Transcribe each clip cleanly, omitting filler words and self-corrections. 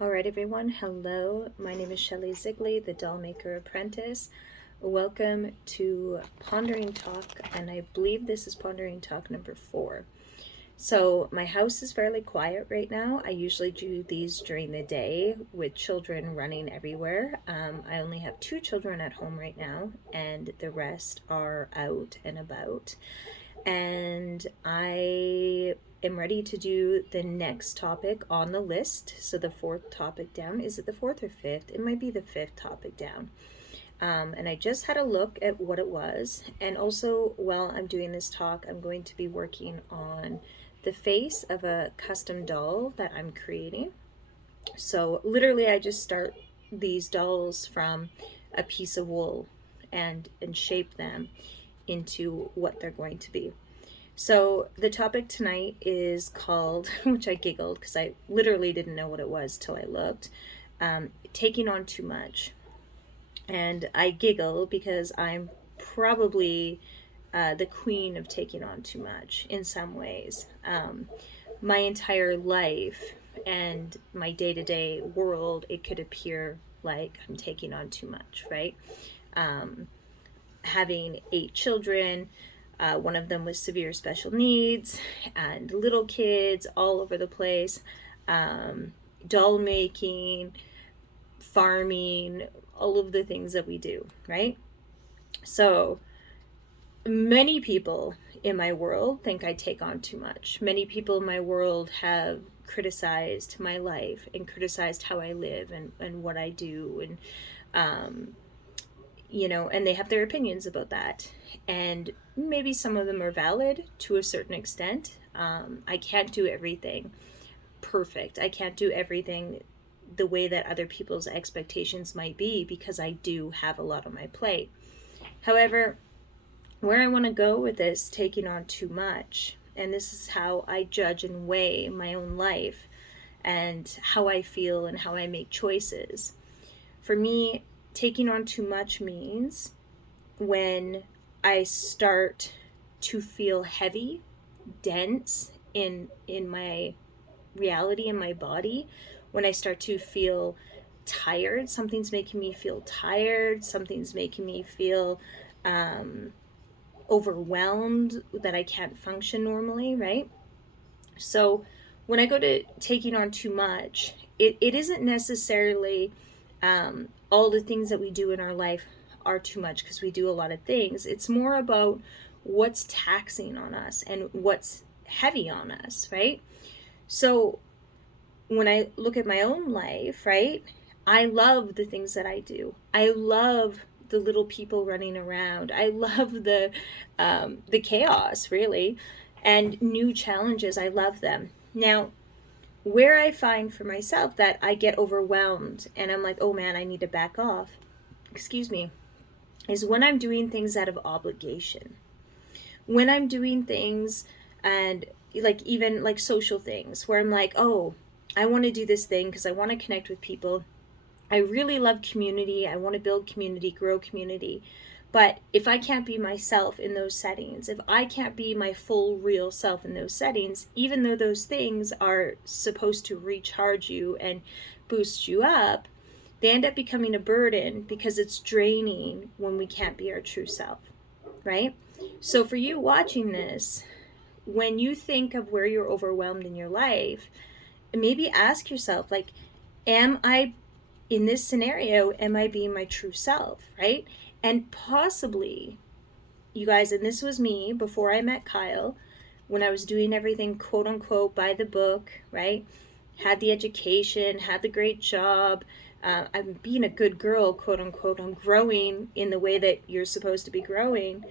All right, everyone. Hello. My name is 𝕿𝖐𝖐, the doll maker apprentice. Welcome to Pondering Talk, and I believe this is Pondering Talk number 4. So my house is fairly quiet right now. I usually do these during the day with children running everywhere. I only have 2 children at home right now, and the rest are out and about. And I am ready to do the next topic on the list. So the 4th topic down. Is it the 4th or 5th? It might be the 5th topic down. And I just had a look at what it was. And also, while I'm doing this talk, I'm going to be working on the face of a custom doll that I'm creating. So literally, I just start these dolls from a piece of wool and shape them into what they're going to be. So the topic tonight is called, which I giggled because I literally didn't know what it was till I looked, taking on too much. And I giggle because I'm probably the queen of taking on too much in some ways. My entire life and my day-to-day world, it could appear like I'm taking on too much, right? Having 8 children, one of them with severe special needs, and little kids all over the place, doll making, farming, all of the things that we do, right? So many people in my world think I take on too much. Many people in my world have criticized my life and criticized how I live and what I do, and and they have their opinions about that. And maybe some of them are valid to a certain extent. I can't do everything perfect. I can't do everything the way that other people's expectations might be, because I do have a lot on my plate. However, where I want to go with this taking on too much, and this is how I judge and weigh my own life and how I feel and how I make choices. For me, taking on too much means when I start to feel heavy, dense in my reality, in my body, when I start to feel tired, something's making me feel tired, something's making me feel overwhelmed, that I can't function normally, right? So when I go to taking on too much, it isn't necessarily all the things that we do in our life are too much, because we do a lot of things. It's more about what's taxing on us and what's heavy on us, right? So when I look at my own life, right, I love the things that I do. I love the little people running around. I love the chaos, really, and new challenges. I love them. Now, where I find for myself that I get overwhelmed and I'm like, oh man, I need to back off, is when I'm doing things out of obligation. When I'm doing things, and even like social things, where I'm like, oh, I want to do this thing because I want to connect with people. I really love community. I want to build community, grow community. But if I can't be myself in those settings, if I can't be my full, real self in those settings, even though those things are supposed to recharge you and boost you up, they end up becoming a burden because it's draining when we can't be our true self, right? So for you watching this, when you think of where you're overwhelmed in your life, maybe ask yourself, like, am I, in this scenario, am I being my true self, right? And possibly, you guys, and this was me before I met Kyle, when I was doing everything quote unquote by the book, right? Had the education, had the great job, I'm being a good girl, quote unquote. I'm growing in the way that you're supposed to be growing.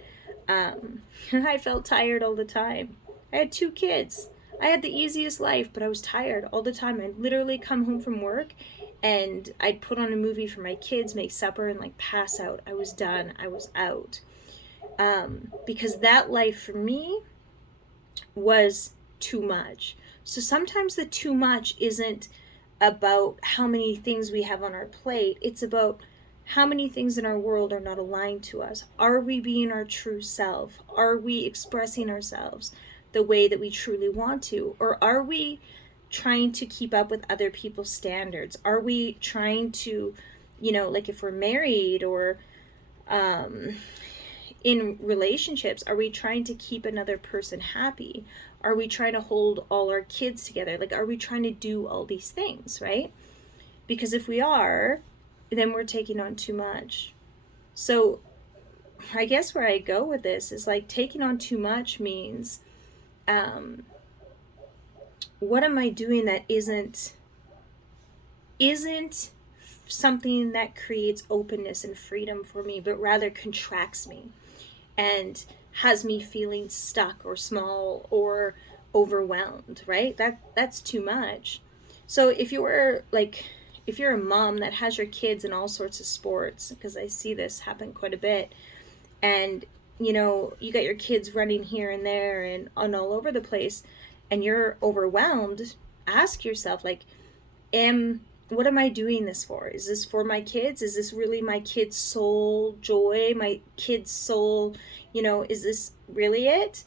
I felt tired all the time. I had 2 kids. I had the easiest life, but I was tired all the time. I'd literally come home from work and I'd put on a movie for my kids, make supper, and pass out. I was done. I was out. Because that life for me was too much. So sometimes the too much isn't about how many things we have on our plate. It's about how many things in our world are not aligned to us. Are we being our true self? Are we expressing ourselves the way that we truly want to? Or are we trying to keep up with other people's standards? Are we trying to, like if we're married or in relationships, are we trying to keep another person happy? Are we trying to hold all our kids together? Like, are we trying to do all these things, right? Because if we are, then we're taking on too much. So I guess where I go with this is like taking on too much means, what am I doing that isn't something that creates openness and freedom for me, but rather contracts me and has me feeling stuck or small or overwhelmed, right? That's too much. So if you're a mom that has your kids in all sorts of sports, because I see this happen quite a bit, and you got your kids running here and there and all over the place, and you're overwhelmed, ask yourself, like, what am I doing this for? Is this for my kids? Is this really my kids' soul joy? My kids' soul, is this really it?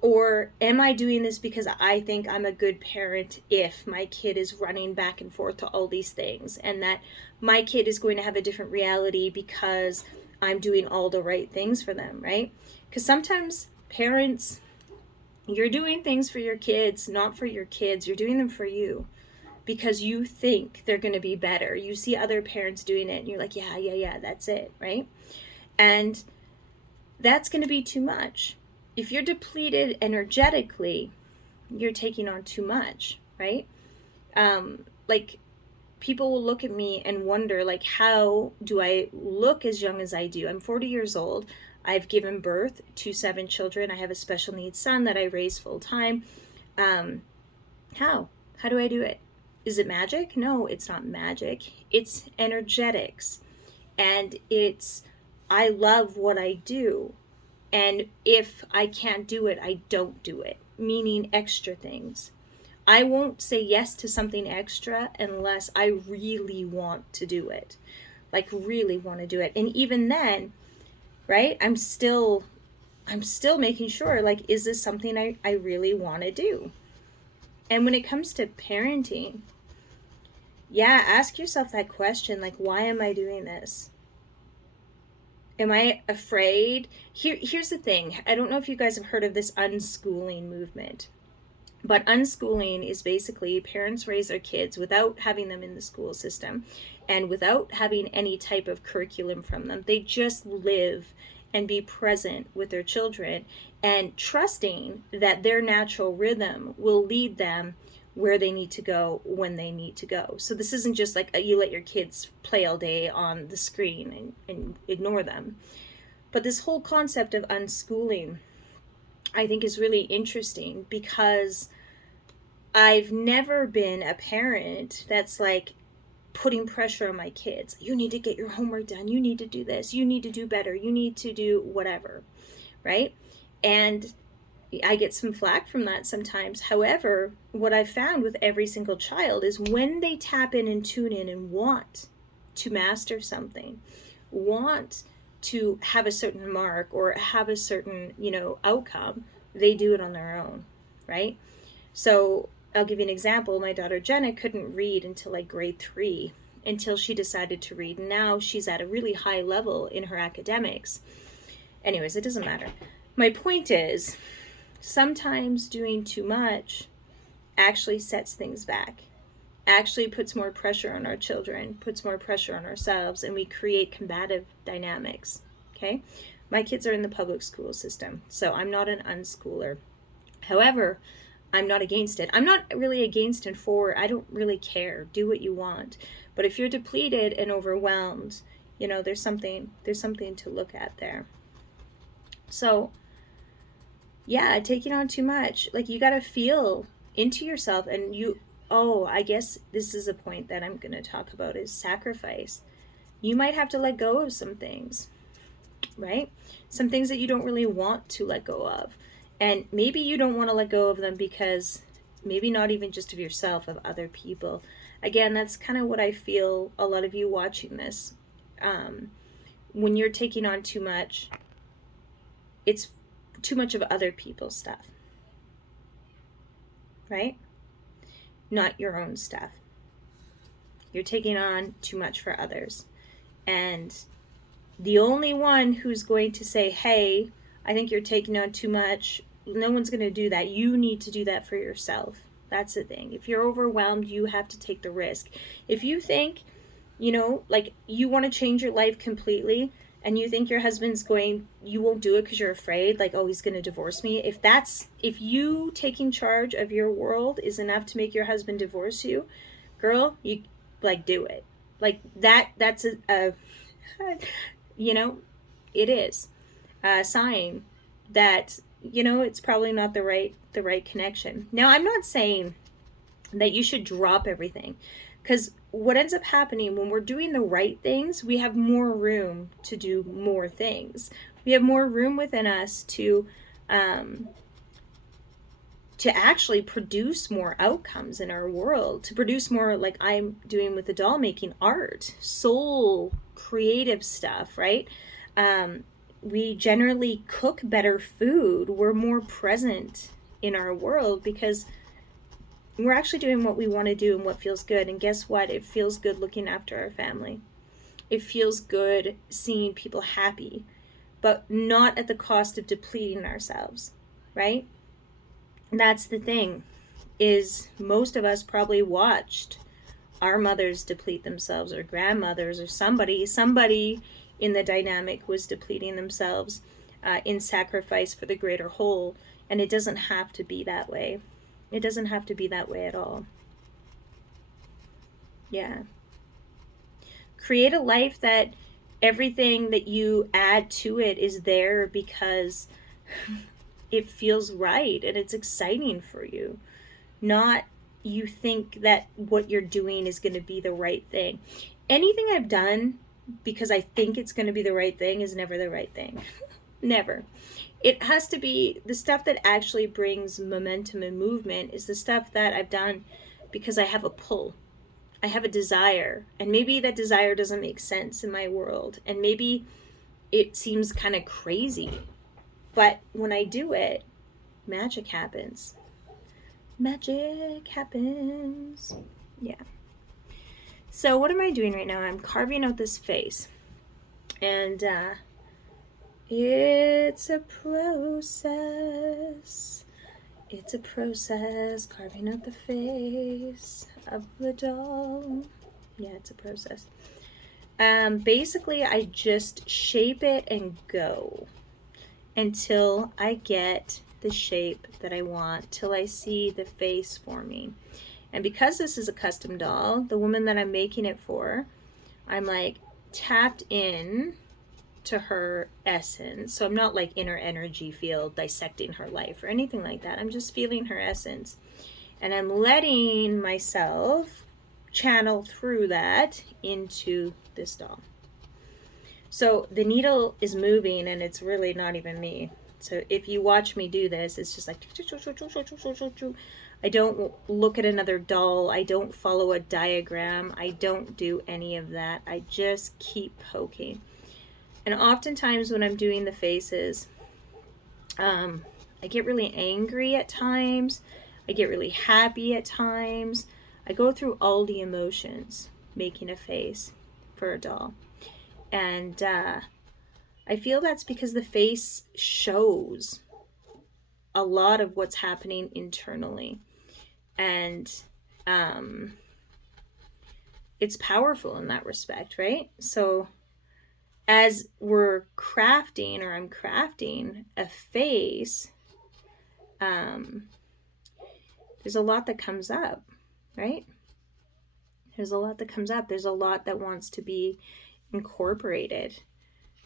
Or am I doing this because I think I'm a good parent if my kid is running back and forth to all these things, and that my kid is going to have a different reality because I'm doing all the right things for them, right? Because sometimes parents, you're doing things for your kids, not for your kids. You're doing them for you because you think they're going to be better. You see other parents doing it and you're like, yeah, that's it, right? And that's going to be too much. If you're depleted energetically, you're taking on too much, right? Like people will look at me and wonder, like, how do I look as young as I do? I'm 40 years old. I've given birth to 7 children. I have a special needs son that I raise full time. How do I do it? Is it magic? No, it's not magic. It's energetics. And I love what I do. And if I can't do it, I don't do it, meaning extra things. I won't say yes to something extra unless I really want to do it, like really want to do it. And even then, right, I'm still making sure, like, is this something I really want to do? And when it comes to parenting, ask yourself that question, like, why am I doing this? Am I afraid? Here's the thing. I don't know if you guys have heard of this unschooling movement, but unschooling is basically parents raise their kids without having them in the school system and without having any type of curriculum from them. They just live and be present with their children and trusting that their natural rhythm will lead them where they need to go when they need to go. So this isn't just like you let your kids play all day on the screen and ignore them. But this whole concept of unschooling, I think, is really interesting because I've never been a parent that's like putting pressure on my kids. You need to get your homework done. You need to do this. You need to do better. You need to do whatever, right? And I get some flack from that sometimes. However, what I've found with every single child is when they tap in and tune in and want to master something, want to have a certain mark or have a certain, outcome, they do it on their own, right? So I'll give you an example. My daughter Jenna couldn't read until like grade 3, until she decided to read. And now she's at a really high level in her academics. Anyways, it doesn't matter. My point is, sometimes doing too much actually sets things back, actually puts more pressure on our children, puts more pressure on ourselves, and we create combative dynamics, okay? My kids are in the public school system, so I'm not an unschooler. However, I'm not against it. I'm not really against and for. I don't really care. Do what you want. But if you're depleted and overwhelmed, there's something to look at there. So taking on too much, like, you got to feel into yourself, and I guess this is a point that I'm going to talk about, is sacrifice. You might have to let go of some things, right? Some things that you don't really want to let go of. And maybe you don't want to let go of them because maybe not even just of yourself, of other people. Again, that's kind of what I feel a lot of you watching this. When you're taking on too much, it's too much of other people's stuff, right? not your own stuff. You're taking on too much for others. And the only one who's going to say, hey, I think you're taking on too much, no one's going to do that. You need to do that for yourself. That's the thing. If you're overwhelmed, you have to take the risk. If you think, like you want to change your life completely and you think your husband's you won't do it because you're afraid, like, oh, he's going to divorce me. If you taking charge of your world is enough to make your husband divorce you, girl, you like do it. Like that's a it is a sign that, it's probably not the right connection. Now, I'm not saying that you should drop everything, because what ends up happening when we're doing the right things, we have more room to do more things. We have more room within us to actually produce more outcomes in our world, to produce more, like I'm doing with the doll making, art, soul, creative stuff, right? We generally cook better food. We're more present in our world because we're actually doing what we want to do and what feels good. And guess what? It feels good looking after our family. It feels good seeing people happy, but not at the cost of depleting ourselves, right? And that's the thing, is most of us probably watched our mothers deplete themselves, or grandmothers, or somebody in the dynamic was depleting themselves in sacrifice for the greater whole. And it doesn't have to be that way. It doesn't have to be that way at all. Yeah. Create a life that everything that you add to it is there because it feels right and it's exciting for you. Not you think that what you're doing is going to be the right thing. Anything I've done because I think it's going to be the right thing is never the right thing. Never. It has to be the stuff that actually brings momentum and movement is the stuff that I've done because I have a pull. I have a desire. And maybe that desire doesn't make sense in my world. And maybe it seems kind of crazy. But when I do it, magic happens. Magic happens. Yeah. So what am I doing right now? I'm carving out this face. And it's a process. It's a process, carving out the face of the doll. Yeah, it's a process. Basically, I just shape it and go until I get the shape that I want, till I see the face forming. And because this is a custom doll, the woman that I'm making it for, I'm like tapped in to her essence. So I'm not like in her energy field dissecting her life or anything like that. I'm just feeling her essence. And I'm letting myself channel through that into this doll. So the needle is moving and it's really not even me. So if you watch me do this, it's just like, I don't look at another doll. I don't follow a diagram. I don't do any of that. I just keep poking. And oftentimes when I'm doing the faces, I get really angry at times. I get really happy at times. I go through all the emotions making a face for a doll. And I feel that's because the face shows a lot of what's happening internally. And it's powerful in that respect, right? So as we're crafting, or I'm crafting a face, there's a lot that comes up, right? There's a lot that comes up. There's a lot that wants to be incorporated.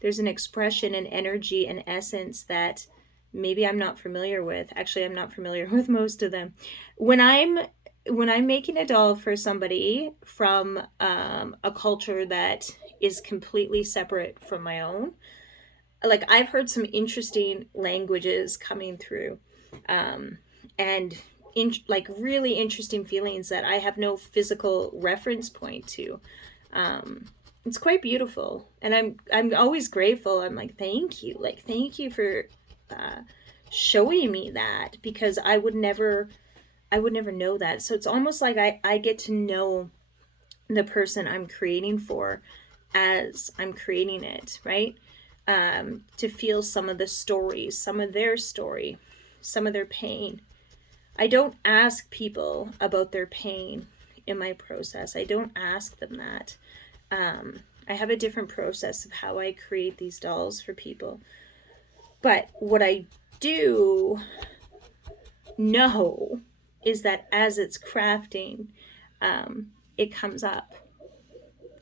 There's an expression and energy and essence that maybe I'm not familiar with. Actually, I'm not familiar with most of them. When I'm making a doll for somebody from a culture that is completely separate from my own, like I've heard some interesting languages coming through, and like really interesting feelings that I have no physical reference point to. It's quite beautiful, and I'm always grateful. I'm like, thank you for showing me that, because I would never I would never know that. So it's almost like I get to know the person I'm creating for as I'm creating it, right? To feel some of the stories, some of their story, some of their pain. I don't ask people about their pain in my process. I don't ask them that. I have a different process of how I create these dolls for people. But what I do know is that as it's crafting, it comes up.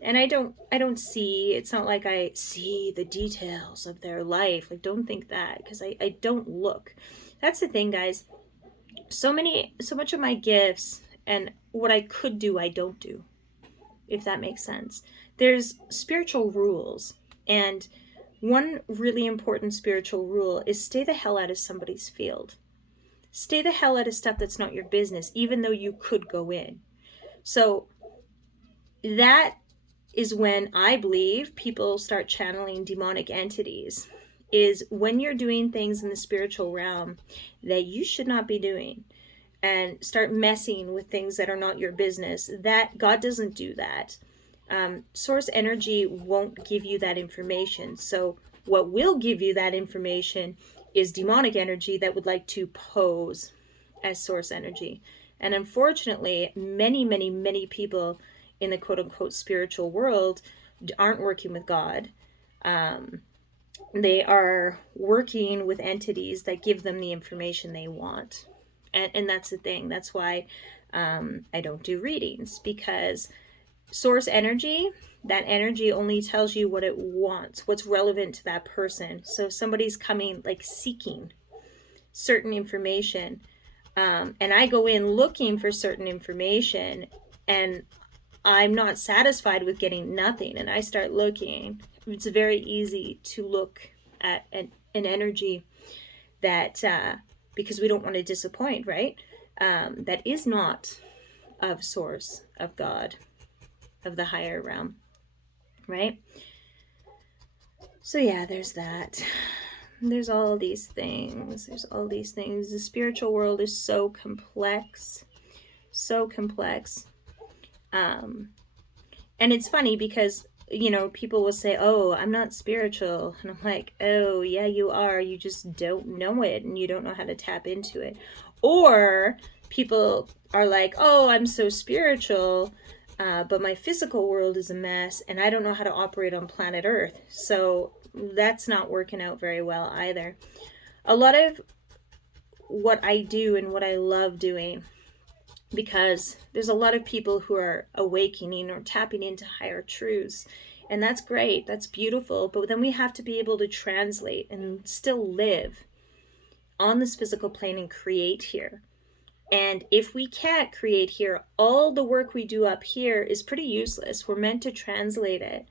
And I don't see, it's not like I see the details of their life. Like, don't think that, because I don't look. That's the thing, guys. So much of my gifts and what I could do, I don't do, if that makes sense. There's spiritual rules, and one really important spiritual rule is stay the hell out of somebody's field. Stay the hell out of stuff that's not your business, even though you could go in. So that is when I believe people start channeling demonic entities, is when you're doing things in the spiritual realm that you should not be doing, and start messing with things that are not your business. That God doesn't do that. Source energy won't give you that information. So what will give you that information is demonic energy that would like to pose as source energy. And unfortunately, many people in the quote-unquote spiritual world aren't working with God. They are working with entities that give them the information they want. And that's the thing. That's why I don't do readings, because source energy, that energy only tells you what it wants, what's relevant to that person. So if somebody's coming, like, seeking certain information, and I go in looking for certain information, and I'm not satisfied with getting nothing, and I start looking, it's very easy to look at an energy that, because we don't want to disappoint, right? That is not of source, of God, of the higher realm, right? So yeah, there's that. There's all these things. The spiritual world is so complex, so complex. And it's funny because, people will say, oh, I'm not spiritual. And I'm like, oh, yeah, you are. You just don't know it, and you don't know how to tap into it. Or people are like, oh, I'm so spiritual, but my physical world is a mess, and I don't know how to operate on planet Earth. So that's not working out very well either. A lot of what I do and what I love doing, because there's a lot of people who are awakening or tapping into higher truths, and that's great, that's beautiful, but then we have to be able to translate and still live on this physical plane and create here. And if we can't create here, all the work we do up here is pretty useless. We're meant to translate it.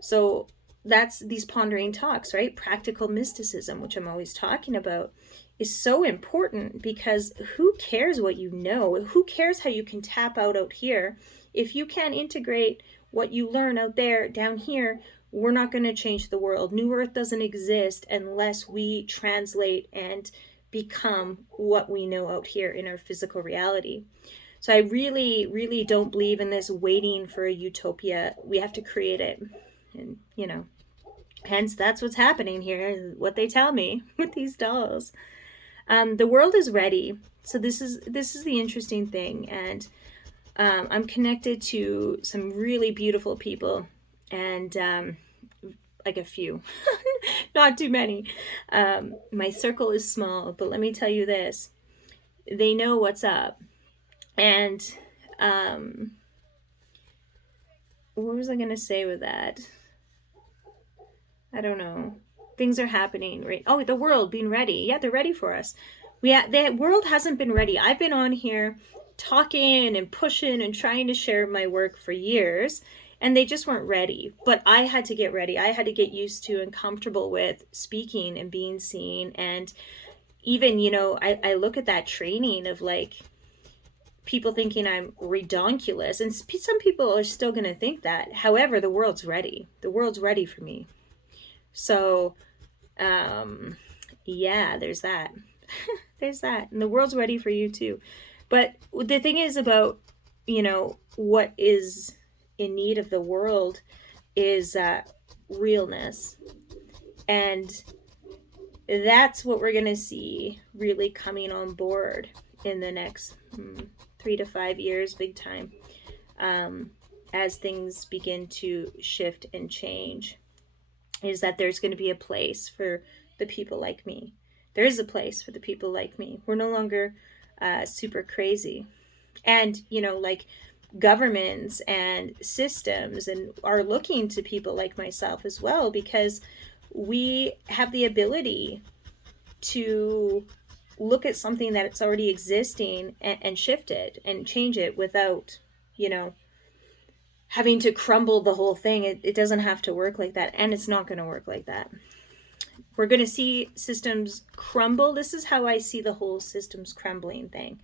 So that's these pondering talks, right? Practical mysticism, which I'm always talking about, is so important, because who cares what you know? Who cares how you can tap out here? If you can't integrate what you learn out there, down here, we're not going to change the world. New Earth doesn't exist unless we translate and become what we know out here in our physical reality. So I really don't believe in this waiting for a utopia. We have to create it. And, hence that's what's happening here, what they tell me with these dolls. The world is ready. So this is the interesting thing. And I'm connected to some really beautiful people, and like a few, not too many. My circle is small, but let me tell you this, they know what's up. And what was I going to say with that? I don't know. Things are happening, right? Oh, the world being ready. Yeah, they're ready for us. The world hasn't been ready. I've been on here talking and pushing and trying to share my work for years, and they just weren't ready. But I had to get ready. I had to get used to and comfortable with speaking and being seen. And even, I look at that training of, like, people thinking I'm redonkulous, and some people are still going to think that. However, the world's ready. The world's ready for me. So, yeah, there's that. There's that. And the world's ready for you too. But the thing is about, what is in need of the world is realness. And that's what we're going to see really coming on board in the next 3 to 5 years, big time, as things begin to shift and change, is that there's going to be a place for the people like me. There is a place for the people like me. We're no longer super crazy. And, like governments and systems and are looking to people like myself as well, because we have the ability to look at something that's already existing and shift it and change it without, having to crumble the whole thing. It doesn't have to work like that, and it's not going to work like that. We're going to see systems crumble. This is how I see the whole systems crumbling thing.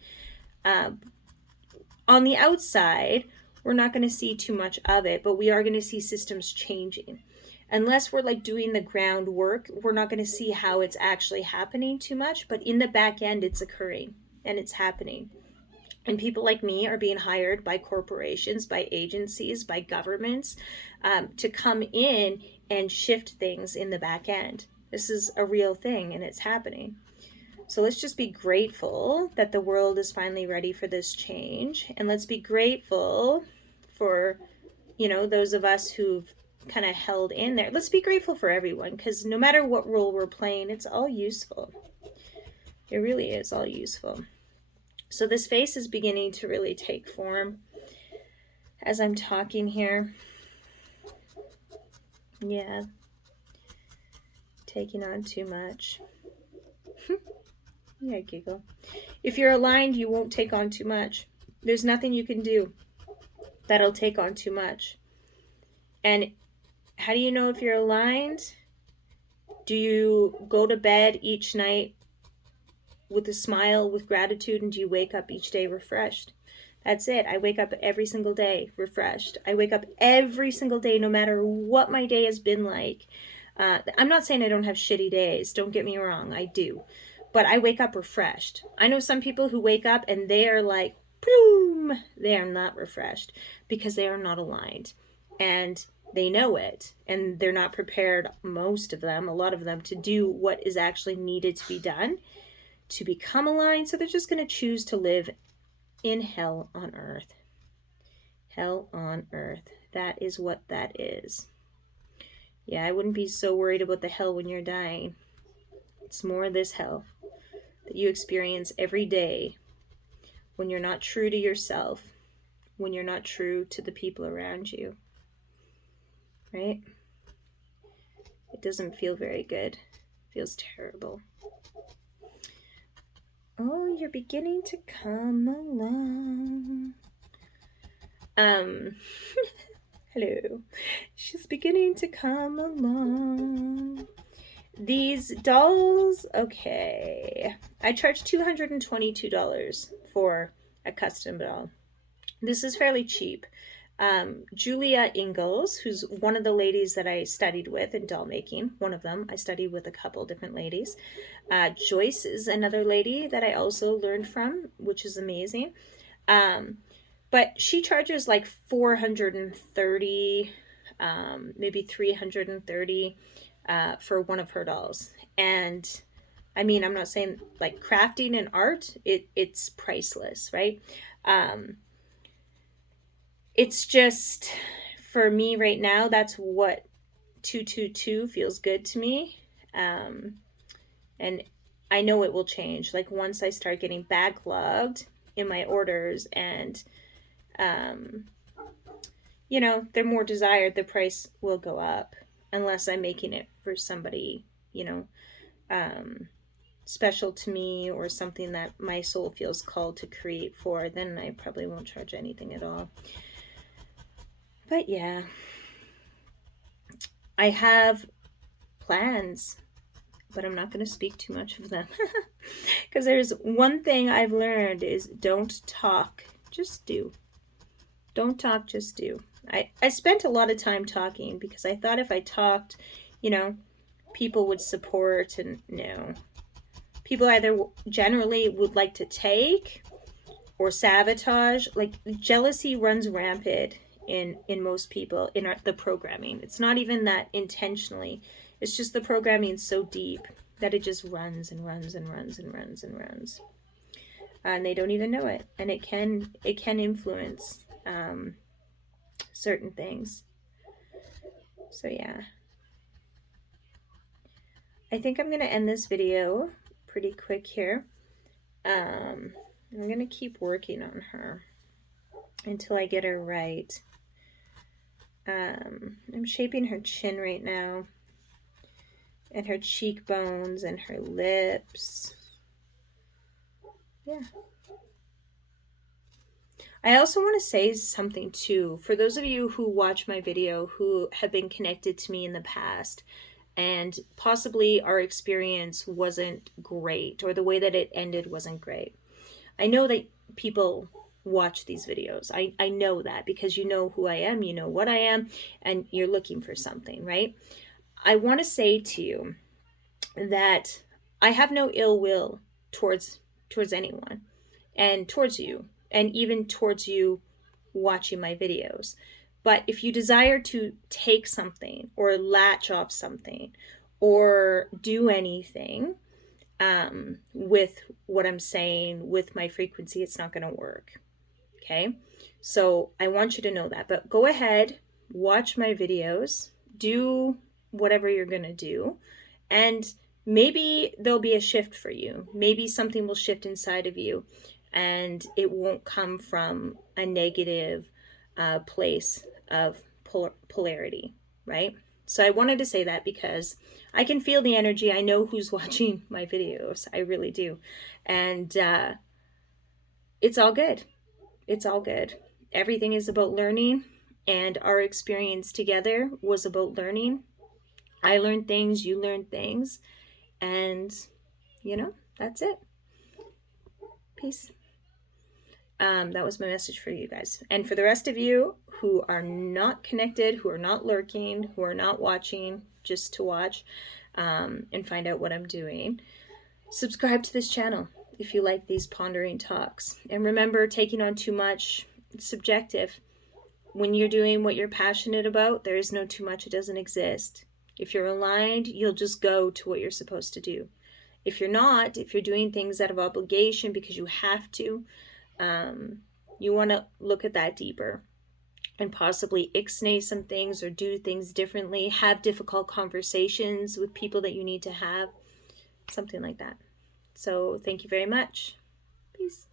On the outside, we're not going to see too much of it, but we are going to see systems changing. Unless we're like doing the groundwork, we're not going to see how it's actually happening too much, but in the back end, it's occurring and it's happening. And people like me are being hired by corporations, by agencies, by governments, to come in and shift things in the back end. This is a real thing, and it's happening. So let's just be grateful that the world is finally ready for this change. And let's be grateful for, those of us who've kind of held in there. Let's be grateful for everyone, because no matter what role we're playing, it's all useful. It really is all useful. So this face is beginning to really take form as I'm talking here. Yeah. Taking on too much. Yeah, giggle. If you're aligned, you won't take on too much. There's nothing you can do that'll take on too much. And how do you know if you're aligned? Do you go to bed each night with a smile, with gratitude, and do you wake up each day refreshed? That's it. I wake up every single day refreshed. I wake up every single day, no matter what my day has been like. I'm not saying I don't have shitty days. Don't get me wrong. I do. But I wake up refreshed. I know some people who wake up and they are like, boom, they are not refreshed because they are not aligned. And they know it. And they're not prepared, most of them, a lot of them, to do what is actually needed to be done to become aligned. So they're just going to choose to live in hell on earth. Hell on earth. That is what that is. Yeah, I wouldn't be so worried about the hell when you're dying. It's more this hell that you experience every day when you're not true to yourself, when you're not true to the people around you. Right? It doesn't feel very good. It feels terrible. Oh, you're beginning to come along. Hello. She's beginning to come along. These dolls, okay. I charge $222 for a custom doll. This is fairly cheap. 𝕿𝖆𝖐𝖎, who's one of the ladies that I studied with in doll making, one of them. I studied with a couple different ladies. Joyce is another lady that I also learned from, which is amazing. But she charges like $430, maybe $330 for one of her dolls. And I mean, I'm not saying like crafting and art, it's priceless, right? It's just, for me right now, that's what 222 feels good to me. And I know it will change. Like once I start getting backlogged in my orders and, they're more desired, the price will go up unless I'm making it for somebody, special to me or something that my soul feels called to create for. Then I probably won't charge anything at all. But yeah, I have plans, but I'm not going to speak too much of them. Because there's one thing I've learned is don't talk, just do. Don't talk, just do. I spent a lot of time talking because I thought if I talked, people would support, and no. People either generally would like to take or sabotage. Like, jealousy runs rampant in most people in the programming. It's not even that intentionally. It's just the programming is so deep that it just runs and runs and runs and runs and runs, and they don't even know it. And it can influence certain things. So yeah, I think I'm gonna end this video pretty quick here. I'm gonna keep working on her until I get her right. I'm shaping her chin right now, and her cheekbones and her lips. Yeah. I also want to say something too, for those of you who watch my video who have been connected to me in the past, and possibly our experience wasn't great, or the way that it ended wasn't great. I know that people watch these videos. I know that, because you know who I am, you know what I am, and you're looking for something, right? I want to say to you that I have no ill will towards anyone, and towards you, and even towards you watching my videos. But if you desire to take something or latch off something or do anything with what I'm saying, with my frequency, it's not going to work. Okay? So I want you to know that. But go ahead, watch my videos, do whatever you're going to do, and maybe there'll be a shift for you. Maybe something will shift inside of you, and it won't come from a negative place of polarity, right? So I wanted to say that because I can feel the energy. I know who's watching my videos. I really do. And it's all good. It's all good. Everything is about learning, and our experience together was about learning. I learned things, you learned things, and that's it. Peace. That was my message for you guys. And for the rest of you who are not connected, who are not lurking, who are not watching just to watch and find out what I'm doing, subscribe to this channel if you like these pondering talks. And remember, taking on too much, it's subjective. When you're doing what you're passionate about, there is no too much. It doesn't exist. If you're aligned, you'll just go to what you're supposed to do. If you're not, if you're doing things out of obligation because you have to, you want to look at that deeper and possibly ixnay some things or do things differently, have difficult conversations with people that you need to have, something like that. So thank you very much. Peace.